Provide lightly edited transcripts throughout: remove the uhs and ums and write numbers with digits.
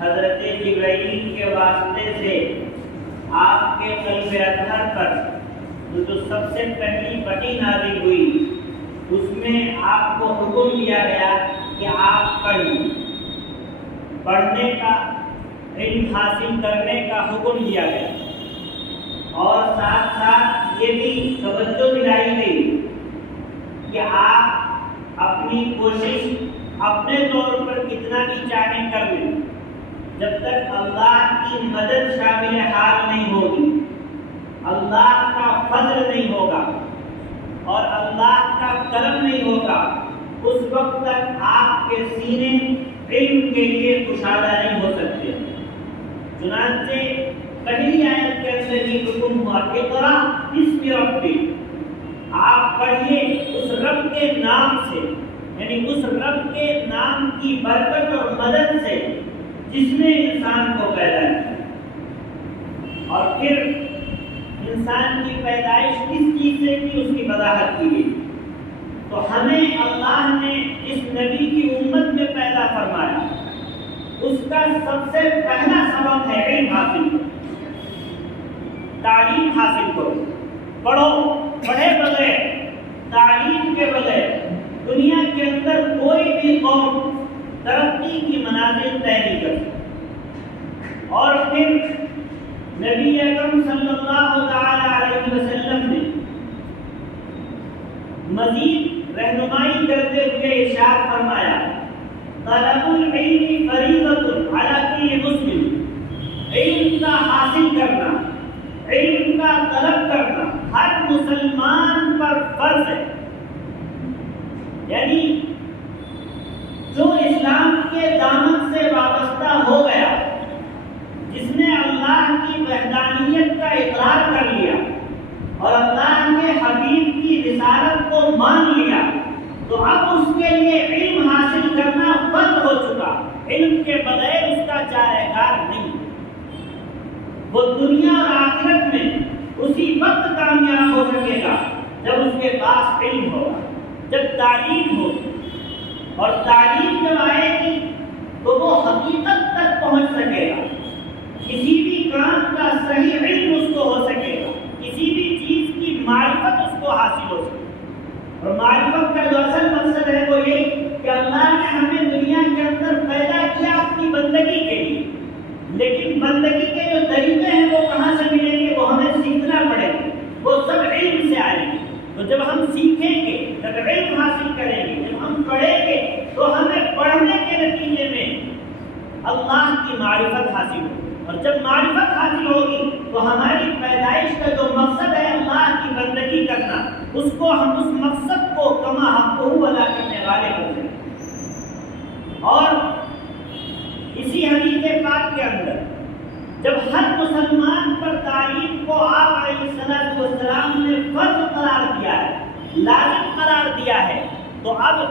حضرت جبرائیل کے واسطے سے آپ کے قلب اطہر پر جو سب سے پہلی وحی نازل ہوئی اس میں آپ کو حکم دیا گیا کہ آپ پڑھیں، پڑھنے کا، علم حاصل کرنے کا حکم دیا گیا، اور ساتھ ساتھ یہ بھی توجہ دلائی گئی کہ آپ اپنی کوشش اپنے طور پر کتنا بھی چاہیں کر لیں، جب تک اللہ کی مدد شامل حال نہیں ہوگی، اللہ کا فضل نہیں ہوگا اور اللہ کا کرم نہیں ہوگا، اس وقت تک آپ کے سینے علم کے لیے کشادہ نہیں ہو سکتے۔ چنانچہ پہلی آیت کے اندر یہ حکم ہوا کہ اقرأ بسم ربک، آپ پڑھیے اس رب کے نام سے، یعنی اس رب کے نام کی برکت اور مدد سے جس نے انسان کو پیدا کیا۔ اور پھر انسان کی پیدائش کس چیز سے کی، اس کی وضاحت کی گئی۔ تو ہمیں اللہ نے اس نبی کی امت میں پیدا فرمایا، اس کا سب سے پہلا سبب ہے علم حاصل کرو، تعلیم حاصل کرو، پڑھو، پڑھے بغیر، تعلیم کے بغیر دنیا کے اندر کوئی بھی قوم ترقی کی منازل طے نہیں کر سکتی۔ اور پھر نبی اکرم صلی اللہ تعالی علیہ وسلم نے مزید رہنمائی کرتے ہوئے ارشاد فرمایا، طلب العلم فریضۃ علی کل مسلم، علم کا حاصل کرنا، علم کا طلب کرنا ہر مسلمان پر فرض ہے۔ یعنی جو اسلام کے دامن سے وابستہ ہو گیا، جس نے اللہ کی وحدانیت کا اقرار کر لیا اور اللہ کے حبیب کی رسالت کو مان لیا، تو اب اس کے لیے علم حاصل کرنا فرض ہو چکا۔ علم کے بغیر اس کا چارہ کار نہیں، وہ دنیا اور آخرت میں اسی وقت کامیاب ہو سکے گا جب اس کے پاس علم ہوگا، جب تعلیم ہوگی، اور تعلیم جب آئے گی تو وہ حقیقت تک پہنچ سکے گا، کسی بھی کام کا صحیح علم اس کو ہو سکے گا، کسی بھی چیز کی معرفت اس کو حاصل ہو سکے گا۔ اور معرفت کا جو اصل مقصد ہے وہ یہ کہ اللہ نے ہمیں دنیا کے اندر پیدا کیا اپنی بندگی کے لیے، لیکن بندگی کے جو طریقے ہیں وہ کہاں سے ملیں گے؟ وہ ہمیں سیکھنا پڑے گا، وہ سب علم سے آئیں گے۔ تو جب ہم سیکھیں گے، جب علم حاصل کریں گے، جب ہم پڑھیں گے، تو ہمیں پڑھنے کے نتیجے میں اللہ کی معرفت حاصل ہوگی، اور جب معرفت حاصل ہوگی تو ہماری پیدائش کا جو مقصد ہے اللہ کی بندگی کرنا، اس کو ہم اس مقصد کو کما حقہ ادا کرنے والے ہو جائیں۔ اور اسی حدیث پاک کے اندر جب ہر مسلمان پر تعلیم کو آپ علیہ السلام نے فرض قرار دیا ہے، لازم قرار دیا ہے، تو اب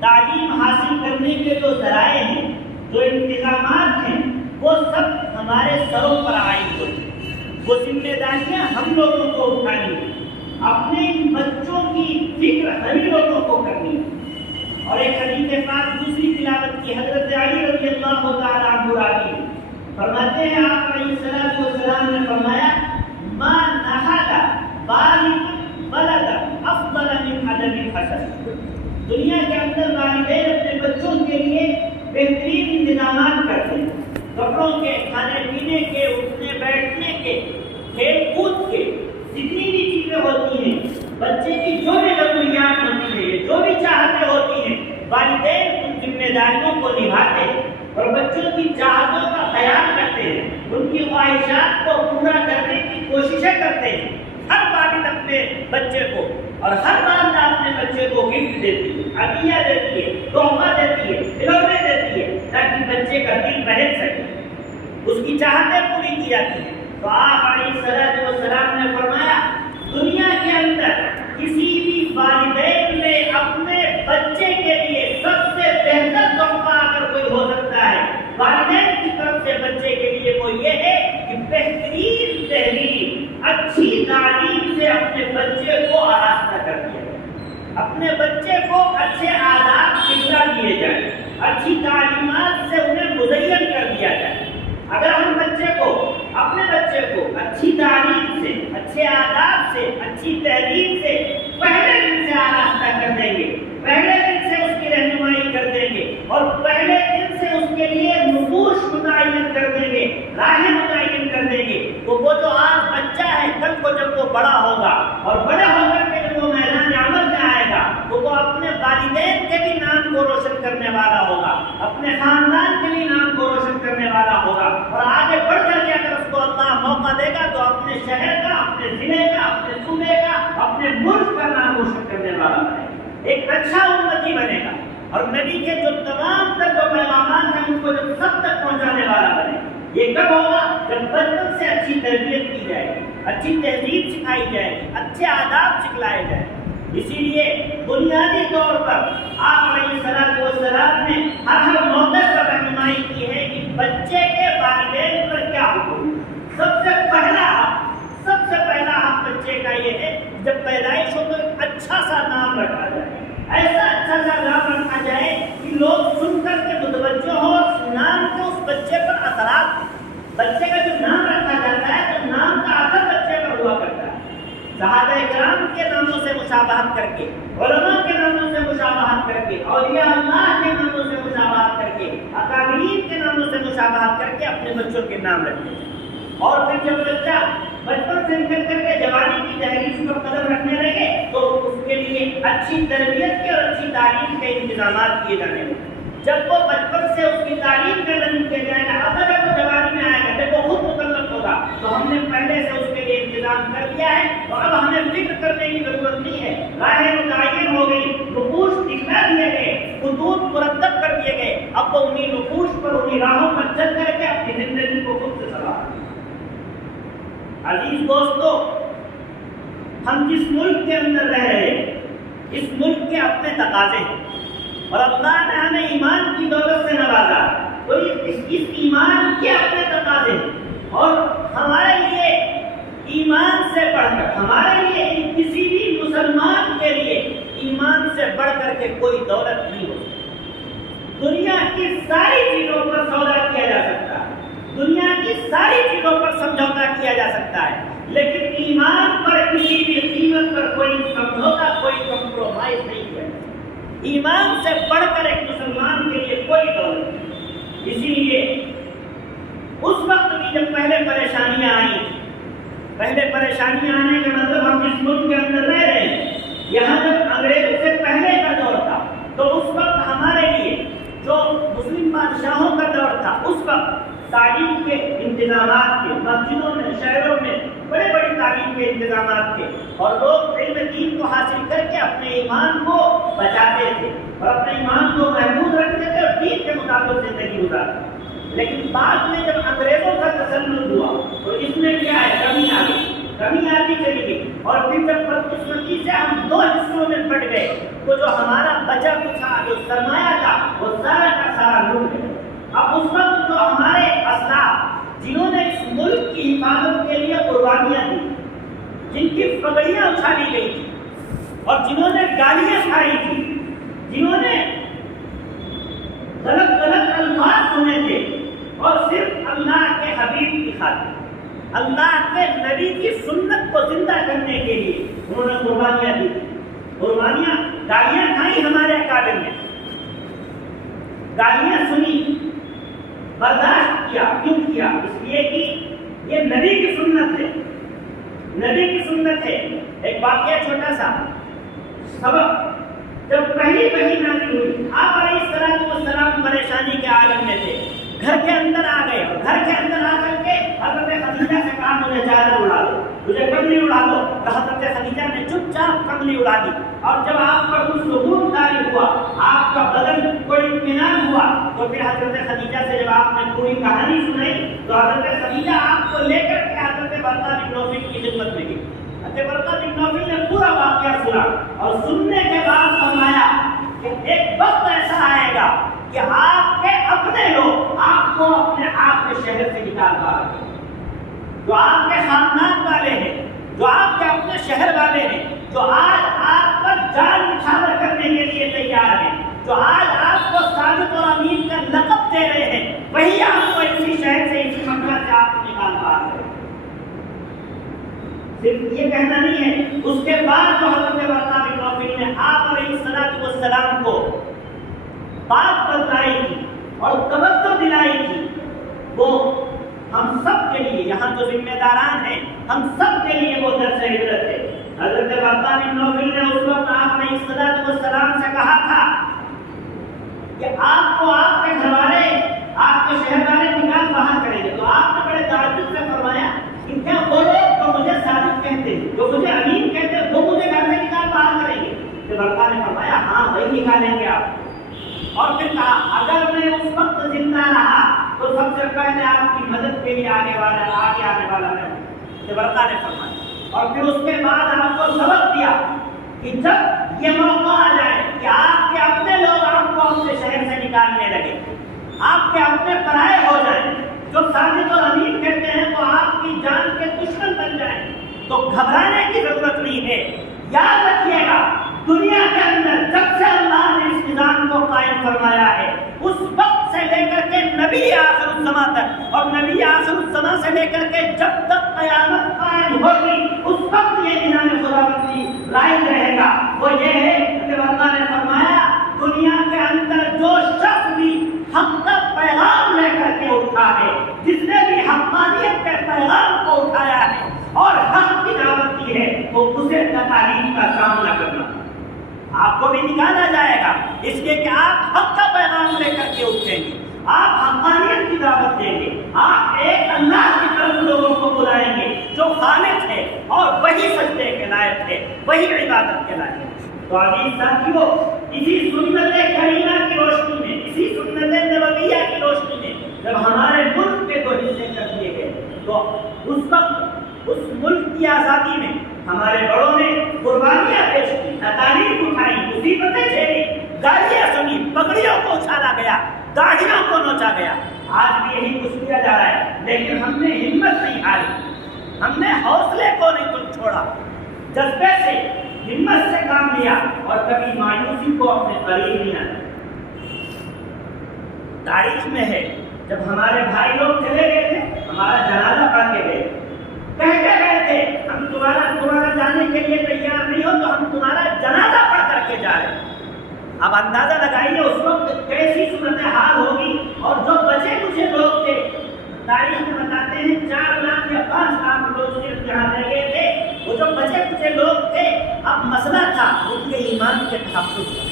تعلیم حاصل کرنے کے جو ذرائع ہیں، جو انتظامات ہیں، وہ سب ہمارے سروں پر عائد ہوتے ہیں۔ وہ ذمہ داریاں ہم لوگوں کو اٹھانی ہیں، اپنے بچوں کی فکر ہم لوگوں کو کرنی ہے۔ اور ایک حدیث پاک دوسری تلاوت کی، حضرت علی رضی اللہ تعالیٰ عنہ راوی فرماتے ہیں، آپ علیہ السلام نے فرمایا، ما نحل والد ولد افضل من ادب الحسن۔ دنیا کے اندر والدین اپنے بچوں کے لیے بہترین انتظامات کرتے ہیں، کپڑوں کے، کھانے پینے کے، اٹھنے بیٹھنے کے، کھیل کود کے، جتنی بھی چیزیں ہوتی ہیں، بچے کی جو بھی ضروریات ہوتی ہیں، جو بھی چاہتیں ہوتی ہیں، والدین ان ذمہ داریوں کو نبھاتے ہیں اور بچوں کی چاہتوں کا خیال کرتے ہیں، ان کی خواہشات کو پورا کرنے کی کوششیں کرتے ہیں۔ ہر والد اپنے بچے کو اور ہر والدہ اپنے بچے کو گفٹ دیتی ہے، عطیہ دیتی ہے، تحفہ دیتی ہے، کھلونے دیتی ہے، تاکہ بچے کا دل بہل سکے، اس کی چاہتیں پوری کی جاتی ہیں۔ تو آپ علیہ السلام نے فرمایا، دنیا کے اندر کسی بھی والدین نے اپنے بچے کے لیے سب سے بہتر تحفہ اگر کوئی ہو سکتا ہے والدین کی طرف سے بچے کے لیے، وہ یہ ہے کہ بہترین تحریر، اچھی تعلیم سے اپنے بچے کو آراستہ کر دیا جائے، اپنے بچے کو اچھے آداب سکھلا دیے جائیں، اچھی تعلیمات سے انہیں مزین کر دیا جائے۔ اچھی تعلیم سے، اچھے آداب سے، اچھی تہذیب سے پہلے دن سے آراستہ کر دیں گے، پہلے دن سے اس کی رہنمائی کر دیں گے اور پہلے دن سے اس کے لیے نقوش متعین کر دیں گے، راہیں متعین کر دیں گے، تو وہ جو آج بچہ ہے کل کو جب وہ بڑا ہوگا اور بڑے ہو کر کے جب وہ میدان عمل میں آئے گا تو وہ اپنے والدین کے بھی نام کو روشن کرنے والا ہوگا، اپنے خاندان کے بھی نام کو روشن کرنے والا ہوگا اور آگے بڑھ کر کے اگر اس کو اللہ موقع دے گا تو اپنے شہر کا، اپنے ضلع کا، اپنے صوبے کا، اپنے ملک کا نام روشن کرنے والا بنے گا، ایک اچھا امتی بنے گا اور نبی کے جو تمام تک جو پیغامات ہیں ان کو جب سب تک پہنچانے والا بنے گا۔ یہ کب ہوگا؟ جب بچپن سے اچھی تربیت کی جائے، اچھی تہذیب سکھائی جائے، اچھے آداب سکھلائے جائے۔ اسی لیے بنیادی طور پر آپ علیہ السلام نے ہر موقع پر رہنمائی کی ہے کہ بچے کے والدین پر کیا حکم ہے۔ سب سے پہلا حق بچے کا یہ ہے جب پیدائش ہو تو ایک اچھا سا نام رکھا جائے، ایسا اچھا سا نام رکھا جائے کہ لوگ سن کر کے متوجہ ہو اور نام کے اس بچے پر اثرات ہوں۔ بچے کا جو نام رکھا جاتا ہے تو نام کا اثر بچے پر ہوا کرتا ہے۔ صحابہ کرام کے ناموں سے مشابہت کر کے، علماء کے ناموں سے مشابہت کر کے، اولیاء اللہ کے ناموں سے مشابہت کر کے، اکابرین کے ناموں سے مشابہت کر کے اپنے بچوں کے نام رکھتے ہیں۔ اور پھر جب بچہ بچپن سے نکل کر کے جوانی کی دہلیز پر قدم رکھنے لگے تو اس کے لیے اچھی تربیت کے اور اچھی تعلیم کے انتظامات کیے جانے لگے۔ جب وہ بچپن سے اس کی تعلیم کا نظم کیا جائے گا، اب اگر وہ جوانی میں آئے گا، جب وہ خود مکلف ہوگا تو ہم نے پہلے سے اس کے لیے انتظام کر دیا ہے تو اب ہمیں فکر کرنے کی ضرورت نہیں ہے۔ راہیں متعین ہو گئی، نقوش دکھلا دیے گئے، خطوط مرتب کر دیے گئے، اب وہ انہیں نقوش پر، انہیں راہوں پر چل کر کے اپنی زندگی کو خود سے سنوار۔ عزیز دوستو، ہم جس ملک کے اندر رہ رہے ہیں اس ملک کے اپنے تقاضے ہیں اور اللہ نے ہمیں ایمان کی دولت سے نوازا، تو اس ایمان کے اپنے تقاضے ہیں اور ہمارے لیے ایمان سے بڑھ کر، ہمارے لیے کسی بھی مسلمان کے لیے ایمان سے بڑھ کر کے کوئی دولت نہیں ہو سکتی۔ دنیا کی ساری چیزوں پر سودا کیا جا سکتا ہے، دنیا کی ساری چیزوں پر سمجھوتا کیا جا سکتا ہے، لیکن ایمان پر کسی بھی قیمت پر کوئی سمجھوتا، کوئی کمپرومائز نہیں کیا جاتا۔ ایمان سے بڑھ کر ایک مسلمان کے لیے کوئی دولت نہیں۔ اسی لیے اس وقت بھی جب پہلے پریشانیاں آئیں، پہلے پریشانیاں آنے کا مطلب ہم جس ملک کے اندر رہ رہے ہیں یہاں جب انگریزوں سے پہلے کا دور تھا تو اس وقت ہمارے لیے جو مسلم بادشاہوں کا دور تھا اس وقت تعلیم کے انتظامات تھے، مسجدوں میں، شہروں میں بڑے بڑی تعلیم کے انتظامات تھے اور لوگ علم دین کو حاصل کر کے اپنے ایمان کو بچاتے تھے اور اپنے ایمان کو محفوظ رکھتے تھے اور دین کے مطابق زندگی گزارتے۔ لیکن بعد میں جب انگریزوں کا تسلط ہوا تو اس میں کیا ہے، کمی آ گئی، کمی آتی چلی گئی اور پھر جب بدقسمتی سے ہم دو حصوں میں بٹ گئے تو جو ہمارا بچا کچھا جو سرمایہ تھا وہ سارا کا سارا لوٹ گیا۔ اب اس وقت جو ہمارے اسلاف جنہوں نے اس ملک کی حفاظت کے لیے قربانیاں دی، جن کی پگڑیاں اچھالی گئی تھی اور جنہوں نے گالیاں کھائی تھی، جنہوں نے غلط غلط الفاظ سنے تھے اور صرف اللہ کے حبیب کی خاطر، اللہ کے نبی کی سنت کو زندہ کرنے کے لیے انہوں نے قربانیاں دی، قربانیاں، گالیاں کھائی ہمارے اکابر نے، گالیاں سنی، برداشت کیا۔ کیوں کیا؟ اس لیے کہ یہ نبی کی سنت ہے، نبی کی سنت ہے۔ ایک واقعہ چھوٹا سا سبق، جب پہلی نازل ہوئی آپ علیہ السلام پریشانی کے عالم میں تھے، گھر کے اندر آ گئے، گھر کے اندر آ کر کے حضرت خدیجہ سے کہا مجھے چادر اڑا دو، مجھے کملی اڑا دو، تو حضرت خدیجہ نے چپ چاپ کملی اڑا دی اور جب آپ کا کچھ سکون طاری ہوا، آپ کا بدن کوئی اطمینان ہوا تو پھر حضرت خدیجہ سے جب آپ نے پوری کہانی سنائی تو حضرت خدیجہ آپ کو لے کر کے حضرت برقہ بن نوفل کی خدمت میں گئی۔ حضرت برقہ بن نوفل نے پورا واقعہ سنا اور سننے کے بعد فرمایا کہ ایک وقت ایسا آئے گا کہ آپ کے اپنے لوگ آپ کو اپنے آپ کے شہر سے نکال پائیں گے، جو آپ کے خاندان والے ہیں، جو آپ کے اپنے شہر والے ہیں، جو آج آپ پر جان نچھاور کرنے کے لیے تیار ہیں، جو آج آپ کو صادق اور امین کا لقب دے رہے ہیں، وہی آپ کو اسی شہر سے، اسی مکہ سے آپ کو نکال پا رہے ہیں۔ صرف یہ کہنا نہیں ہے، اس کے بعد جو حضرت ورقہ بن نوفل نے آپ علیہ السلام کو بات بتلائی تھی اور توجہ دلائی تھی، وہ ہم سب کے لیے، یہاں جو ذمہ داران ہیں ہم سب کے لیے وہ درس عبرت ہے۔ حضرت ورقہ بن نوفل نے اس وقت آپ علیہ السلام سے کہا تھا کہ آپ کو آپ کے گھر والے، آپ کے شہر والے نکال باہر کریں گے، تو آپ نے بڑے تعجب سے فرمایا کہ کیا وہ لوگ جو مجھے صادق کہتے ہیں، جو مجھے امین کہتے ہیں، وہ مجھے گھر سے نکال باہر کریں گے؟ تو ورقہ نے فرمایا ہاں وہی نکالیں گے آپ۔ اور پھر کہا اگر میں اس وقت زندہ رہا تو سب سے پہلے آپ کی مدد کے لیے آگے آنے والا میں ہوں، تو ورقہ نے فرمایا۔ اور پھر اس کے بعد آپ کو سبق دیا کہ جب یہ موقع آ جائے کہ آپ کے اپنے لوگ آپ کو اپنے شہر سے نکالنے لگے، آپ کے اپنے پرائے ہو جائیں، جو صادق اور امین کہتے ہیں وہ آپ کی جان کے دشمن بن جائیں، تو گھبرانے کی ضرورت نہیں ہے۔ یاد رکھیے گا دنیا کے اندر جب سے اللہ نے اس نظام کو قائم فرمایا ہے، اس وقت سے لے کر کے نبی آخر الزمان تک، اور نبی آخر الزمان سے لے کر کے جب تک قیامت قائم ہوگی، اس وقت یہ نظام خداوندی رائج رہے گا۔ وہ یہ ہے کہ اللہ نے فرمایا دنیا کے اندر جو شخص بھی حق کا پیغام لے کر کے اٹھا ہے، جس نے بھی حقانیت کے پیغام کو اٹھایا ہے اور حق کی دعوت دی ہے، تو اسے تکالیف کا سامنا کرنا، آپ کو بھی نکالا جائے گا اس لیے کہ آپ حق کا پیغام لے کر کے اٹھیں گے، آپ حقانیت کی دعوت دیں گے، آپ ایک اللہ کی طرف لوگوں کو بلائیں گے جو خالق ہے اور وہی سجدے کے لائق ہے، وہی عبادت کے لائق ہے۔ تو عزیز ساتھیو، اسی سنت کریمہ کی روشنی میں، اسی سنت نبویہ کی روشنی میں جب ہمارے ملک کے دو حصے کر دیے گئے، تو اس وقت اس ملک کی آزادی میں ہمارے بڑوں نے قربانیاں پیش کی، تکالیف اٹھائی، مصیبتیں جھیلی، گالیاں سنی، پگڑیوں کو اچھالا گیا، داڑھیوں کو نوچا گیا۔ آج بھی یہی کچھ کیا جا رہا ہے، لیکن ہم نے ہمت نہیں ہاری، ہم نے حوصلے کو نہیں چھوڑا، جذبے سے ہمت سے کام لیا اور کبھی مایوسی کو اپنے قریب نہیں آیا۔ تاریخ میں ہے جب ہمارے بھائی لوگ چلے گئے تھے، ہمارا جنازہ پڑھ کے گئے، کہتے گئے تھے ہم تمہارا جانے کے لیے تیار نہیں ہو تو ہم تمہارا جنازہ پڑھ کر کے جا رہے ہیں۔ اب اندازہ لگائیے اس وقت کیسی صورتحال ہوگی، اور جو بچے کچھ لوگ تھے، تاریخ میں بتاتے ہیں 4 لاکھ یا 5 لاکھ لوگ صرف جہاں رہ گئے تھے، وہ جو بچے کچھ لوگ تھے، اب مسئلہ تھا ان کے ایمان کے تحفظ کا،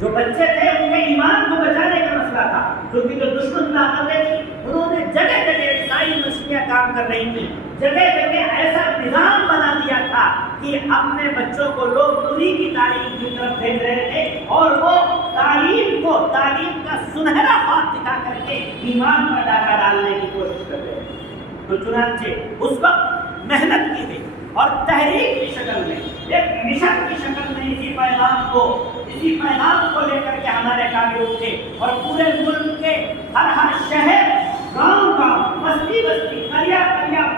جو بچے تھے ان کے ایمان کو بچانے کا مسئلہ تھا، کیونکہ جو دشمن طاقتیں تھیں انہوں نے جگہ جگہ عیسائی مشینیں کام کر رہی تھیں، جگہ جگہ ایسا نظام بنا دیا تھا کہ اپنے بچوں کو لوگ انہی کی تعلیم کی طرف بھیج رہے تھے، اور وہ تعلیم کا سنہرا خواب دکھا کر کے ایمان پر ڈاکہ ڈالنے کی کوشش کر رہے تھے۔ تو چنانچہ اس وقت محنت کی گئی اور تحریک کی شکل میں، ایک مشن کی شکل میں اسی پیغام کو لے کر کے ہمارے قابل اٹھے، اور پورے ملک کے ہر شہر، گاؤں، بستی، قریہ،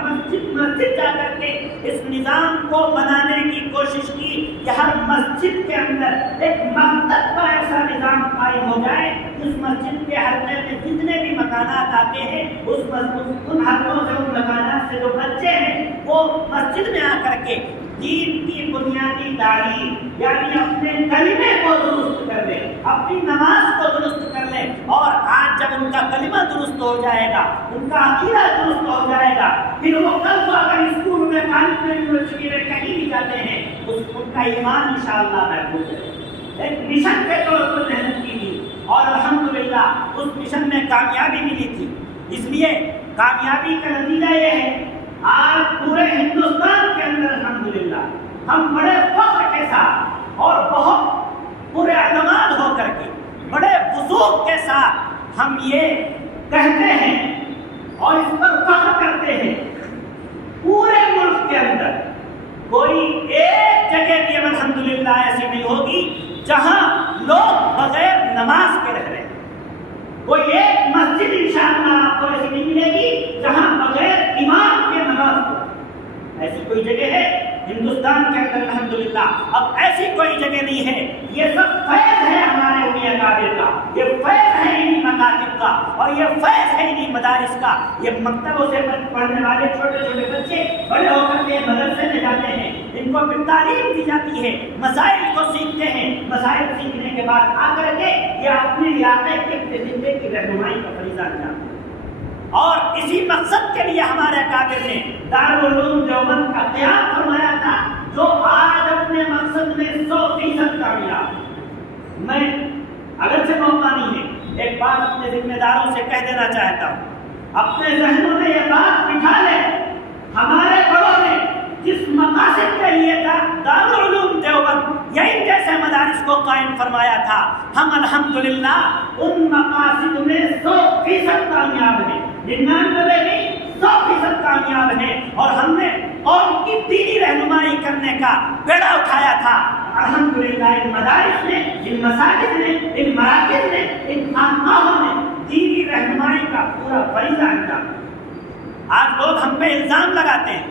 مسجد جا کر کے اس نظام کو بنانے کی کوشش کی کہ ہر مسجد کے اندر ایک مکتب کا ایسا نظام قائم ہو جائے، اس مسجد کے حلقے میں جتنے بھی مکانات آتے ہیں، ان حلقوں سے، ان مکانات سے جو بچے ہیں وہ مسجد میں آ کر کے دین کی بنیادی تعلیم، یعنی اپنے کلمے کو درست کر لیں، اپنی نماز کو درست کر لیں، اور آج جب ان کا کلمہ درست ہو جائے گا، ان کا عقیدہ درست ہو جائے گا، پھر وہ کل کو اگر اسکول میں، کالج میں، یونیورسٹی میں کہیں بھی جاتے ہیں، ان کا ایمان انشاءاللہ محفوظ ہے۔ ایک مشن کے طور پر محنت کی تھی، اور الحمدللہ اس مشن میں کامیابی ملی تھی۔ اس لیے کامیابی کا نتیجہ یہ ہے آج پورے ہندوستان کے اندر الحمدللہ ہم بڑے فخر کے ساتھ اور بہت پورے اعتماد ہو کر کے، بڑے وضوح کے ساتھ ہم یہ کہتے ہیں اور اس پر فخر کرتے ہیں، پورے ملک کے اندر کوئی ایک جگہ بھی الحمدللہ ایسی نہیں ہوگی جہاں لوگ بغیر نماز کے رہ رہے ہیں۔ کوئی ایک مسجد انشاءاللہ آپ کو ایسی نہیں ملے گی جہاں بغیر امام کے نماز ہو۔ ایسی کوئی جگہ ہے ہندوستان کے اندر الحمدللہ؟ اب ایسی کوئی جگہ نہیں ہے۔ یہ سب فیض ہے ہمارے انہی اکابر کا، یہ فیض ہے انہی مکاتب کا، اور یہ فیض ہے انہیں مدارس کا. یہ مکتبوں سے پڑھنے والے چھوٹے چھوٹے بچے بڑے ہو کر کے مدرسے میں جاتے ہیں, ان کو پھر تعلیم دی جاتی ہے, مسائل کو سیکھتے ہیں. مسائل سیکھنے کے بعد آ کر کے یہ اپنے علاقے کے زندگی کی رہنمائی کا فریضہ انجام دیتے ہیں. اور اسی مقصد کے لیے ہمارے اکابر نے دارالعلوم دیوبند کا قیام فرمایا تھا, جو آج اپنے مقصد میں 100% کامیاب. میں اگرچہ موقع نہیں ہے, ایک بات اپنے ذمہ داروں سے کہہ دینا چاہتا ہوں, اپنے ذہنوں میں یہ بات بٹھا لیں, ہمارے بڑوں نے جس مقاصد کے لیے دارالعلوم دیوبند یا ان جیسے مدارس کو قائم فرمایا تھا, ہم الحمدللہ ان مقاصد میں 100% کامیاب ہیں. 99 نہیں 100% کامیاب ہیں. اور ہم نے قوم کی دینی رہنمائی کرنے کا بیڑا اٹھایا تھا. الحمدللہ ان مدارس نے, ان مساجد نے, ان مراکز نے, ان خانقاہوں نے دینی رہنمائی کا پورا فریضہ انجام. آج لوگ ہم پہ الزام لگاتے ہیں,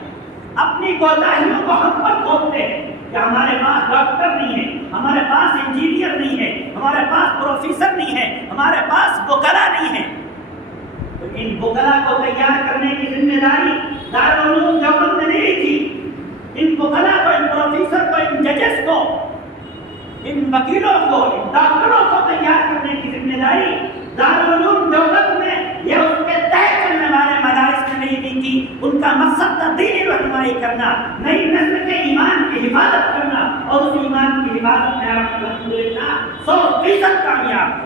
اپنی کوتاہیوں کو ہم پر تھوپتے ہیں کہ ہمارے پاس ڈاکٹر نہیں ہے, ہمارے پاس انجینئر نہیں ہے, ہمارے پاس پروفیسر نہیں ہے, ہمارے پاس وکلا نہیں ہے. تو ان وکلا کو تیار کرنے کی ذمہ داری دارالعلوم دیوبند میں نہیں تھی. ان وکلا کو, ان پروفیسر کو, ان ججز کو, ان وکیلوں کو, ان ڈاکٹروں کو تیار کرنے کی ذمہ داری دارالعلوم دیوبند میں یہ اس کے طے کرنے والے مدارس میں نہیں دی تھی. ان کا مقصد تھا دینی رہنمائی کرنا, نئی نسل کے ایمان کی حفاظت کرنا, اور اس ایمان کی حفاظت میں الحمدللہ 100% کامیاب.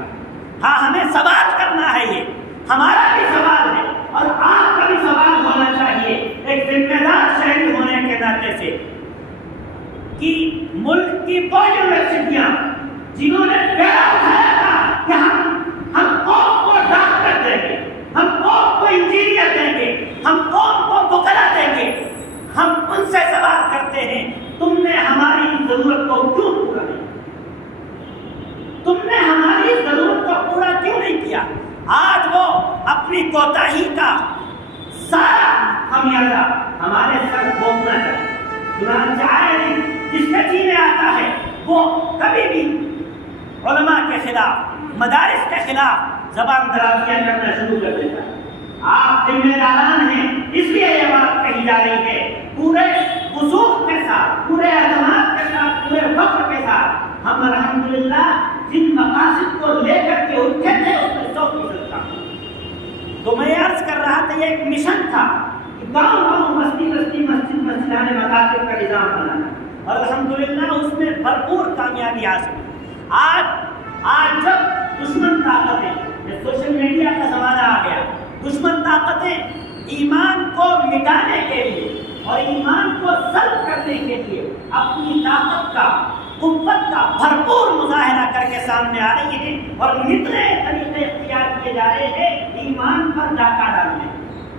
ہاں ہمیں سوال کرنا ہے, یہ ہمارا بھی سوال ہے اور آپ کا بھی سوال ہونا چاہیے ایک ذمہ دار شہری ہونے کے ناطے سے, کہ ملک کی وہ یونیورسٹیاں جنہوں نے بیڑا اٹھایا تھا کہ ہم قوم کو ڈاکٹر دیں گے, ہم قوم کو انجینئر دیں گے, ہم قوم کو وکلا دیں گے, ہم ان سے سوال کرتے ہیں تم نے ہماری ضرورت کو کیوں پورا نہیں, تم نے ہماری ضرورت کو پورا کیوں نہیں کیا. آج وہ اپنی کوتاہی کا سارا خمیازہ ہمارے سر بھوگنا چاہتے. چنانچہ آئے جس کے جی میں آتا ہے وہ کبھی بھی علماء کے خلاف, مدارس کے خلاف زبان درازیاں کرنا شروع کر دیتا ہے. آپ ذمہ داران ہیں, اس لیے یہ بات کہی جا رہی ہے پورے وضوح کے ساتھ, پورے اعتماد کے ساتھ, پورے فخر کے ساتھ. ہم الحمدللہ جن مقاصد کو لے کر کے اٹھے تھے اس میں 100% تھا. تو میں عرض کر رہا تھا یہ ایک مشن تھا کہ گاؤں گاؤں, بستی بستی, مسجد مسجدان مکاتب کا نظام بنانا, اور الحمدللہ اس میں بھرپور کامیابی حاصل. آج جب دشمن طاقتیں, سوشل میڈیا کا زمانہ آ گیا, دشمن طاقتیں ایمان کو مٹانے کے لیے اور ایمان کو سلب کرنے کے لیے اپنی طاقت کا, قوت کا بھرپور مظاہرہ کر کے سامنے آ رہی ہیں, اور نتنے طریقے اختیار کیے جا رہے ہیں ایمان پر ڈاکہ ڈالنے.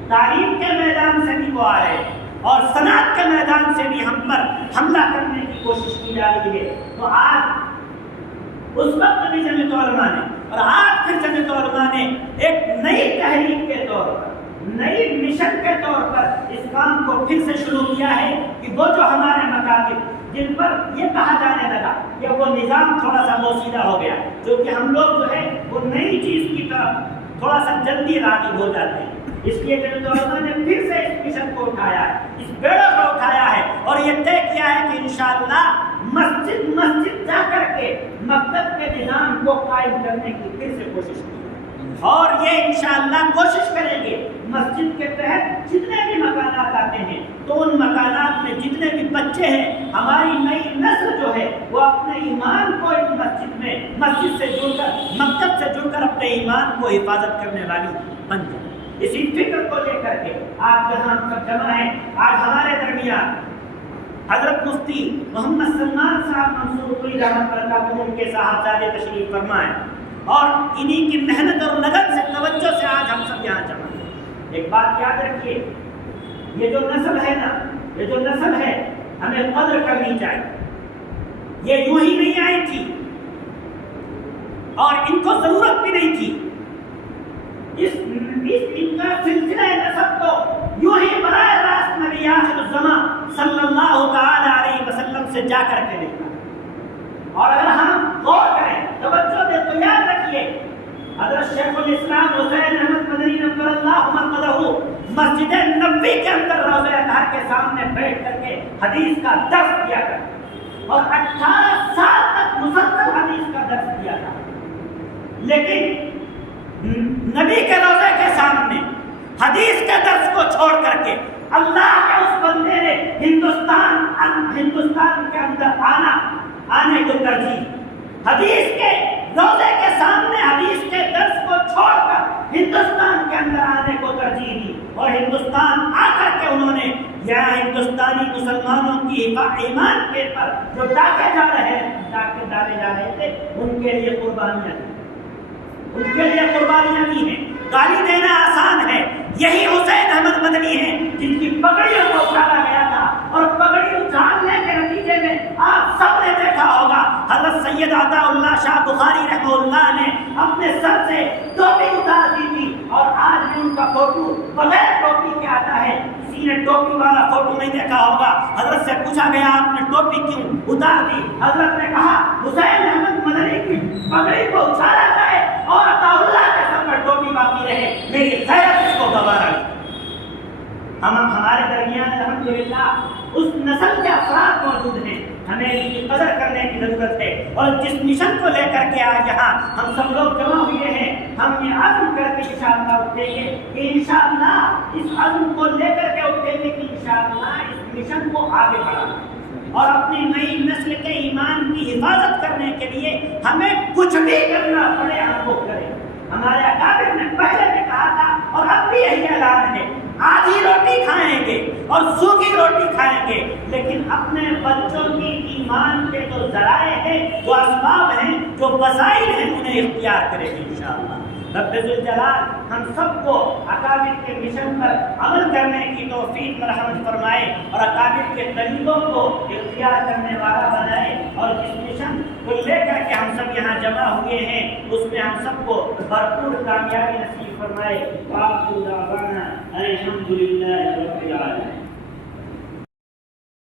تعلیم کے میدان سے بھی وہ آ رہے ہیں, اور صنعت کے میدان سے بھی ہم پر حملہ کرنے کی کوشش کی جا رہی ہے. تو آج اس وقت بھی جمعیت علماء نے, اور آج پھر جمعیت علماء نے ایک نئی تحریک کے طور پر, نئی مشن کے طور پر اس کام کو پھر سے شروع کیا ہے کہ وہ جو ہمارے مکاتب جن پر یہ کہا جانے لگا کہ وہ نظام تھوڑا سا بوسیدہ ہو گیا, کیونکہ ہم لوگ جو ہے وہ نئی چیز کی طرف تھوڑا سا جلدی راغب ہو جاتے ہیں. اس لیے جمعیت علماء نے پھر سے اس مشن کو اٹھایا ہے, اس بیڑے کو اٹھایا ہے, اور یہ طے کیا ہے کہ انشاءاللہ مسجد مسجد جا کر کے مکتب کے نظام کو قائم کرنے کی پھر سے کوشش کی, اور یہ انشاءاللہ کوشش کریں گے مسجد کے تحت جتنے بھی مکانات آتے ہیں تو ان مکانات میں جتنے بھی بچے ہیں, ہماری نئی نسل جو ہے وہ اپنے ایمان کو اس مسجد میں, مسجد سے جڑ کر, مکتب سے جڑ کر اپنے ایمان کو حفاظت کرنے والی بن جائے. اسی فکر کو لے کر کے آج جہاں ہم سب جمع ہیں, آج ہمارے درمیان حضرت مفتی محمد سلمان صاحب منصور کوئی رحمۃ اللہ علیہ کے صاحبزادے تشریف فرما ہے, اور انہی کی محنت اور لگن سے, توجہ سے آج ہم سب یہاں جمع ہیں. ایک بات یاد رکھیے, یہ جو نسل ہے نا, یہ جو نسل ہے ہمیں قدر کرنی چاہیے. یہ یوں ہی نہیں آئی تھی اور ان کو ضرورت بھی نہیں تھی. ان کا سلسلہ نسب تو یوں ہی براہ راست نبی آخر الزمان صلی اللہ تعالی علیہ وسلم سے جا کر کے نکلا. اور اگر ہم غور کریں, توجہ دیں تو یاد رکھیے حضرت شیخ الاسلام حسین مسجد نبوی کے اندر روضہ اطہر کے سامنے بیٹھ کر کے حدیث کا درس دیا کرتے اور 18 سال تک مسلسل حدیث کا درس دیا تھا. لیکن نبی کے روضے کے سامنے حدیث کے درس کو چھوڑ کر کے اللہ کے اس بندے نے ہندوستان کے اندر آنے کو ترجیح. حدیث کے روضے کے سامنے حدیث کے درس کو چھوڑ کر ہندوستان کے اندر آنے کو ترجیح دی اور ہندوستان آ کر کے انہوں نے یہاں ہندوستانی مسلمانوں کی ایمان کے پر جو ڈاکے ڈالے جا رہے تھے ان کے لیے قربانیاں دی ہیں. گالی دینا آسان ہے. یہی حسین احمد مدنی ہیں جن کی پگڑیوں کو اٹھایا گیا تھا اور پگڑی اٹھانے کے نتیجے میں آپ سب نے دیکھا ہوگا حضرت سید عطا اللہ شاہ بخاری رحمہ اللہ نے اپنے سر سے ٹوپی اتار دی تھی اور آج بھی ان کا فوٹو بغیر ٹوپی کے آتا ہے. کسی نے ٹوپی والا فوٹو نہیں دیکھا ہوگا. حضرت سے پوچھا گیا آپ نے ٹوپی کیوں اتار دی؟ حضرت نے کہا حسین احمد مدنی کی پگڑی کو اچھالا جائے اور عطا اللہ کے سر پر ٹوپی باقی رہے. میری غیرت اس کو گوارا نہیں. ہمارے درمیان الحمدللہ اس نسل کے افراد موجود ہیں. ہمیں ان کی قدر کرنے کی ضرورت ہے اور جس مشن کو لے کر کے آج یہاں ہم سب لوگ جمع ہوئے ہیں ہم یہ عزم کر کے انشاءاللہ اٹھیں گے کہ انشاءاللہ اس عزم کو لے کر کے اٹھیں گے کہ انشاءاللہ اس مشن کو آگے بڑھانا اور اپنی نئی نسل کے ایمان کی حفاظت کرنے کے لیے ہمیں کچھ بھی کرنا پڑے ہم وہ کریں. ہمارے اکابر نے پہلے بھی کہا تھا اور اب بھی یہی اعلان ہے آدھی روٹی کھائیں گے اور سوکھی روٹی کھائیں گے لیکن اپنے بچوں کی ایمان کے جو ذرائع ہیں جو اسباب ہیں جو وسائل ہیں انہیں اختیار کریں گے انشاءاللہ. رب ذوالجلال ہم سب کو اکابر کے مشن پر عمل کرنے کی توفیق مرحمت فرمائے اور اکابر کے طریقوں کو اختیار کرنے والا بنائے اور جس مشن کو لے کر کے ہم سب یہاں جمع ہوئے ہیں اس میں ہم سب کو بھرپور کامیابی نصیب فرمائے. وآخر دعوانا الحمدللہ.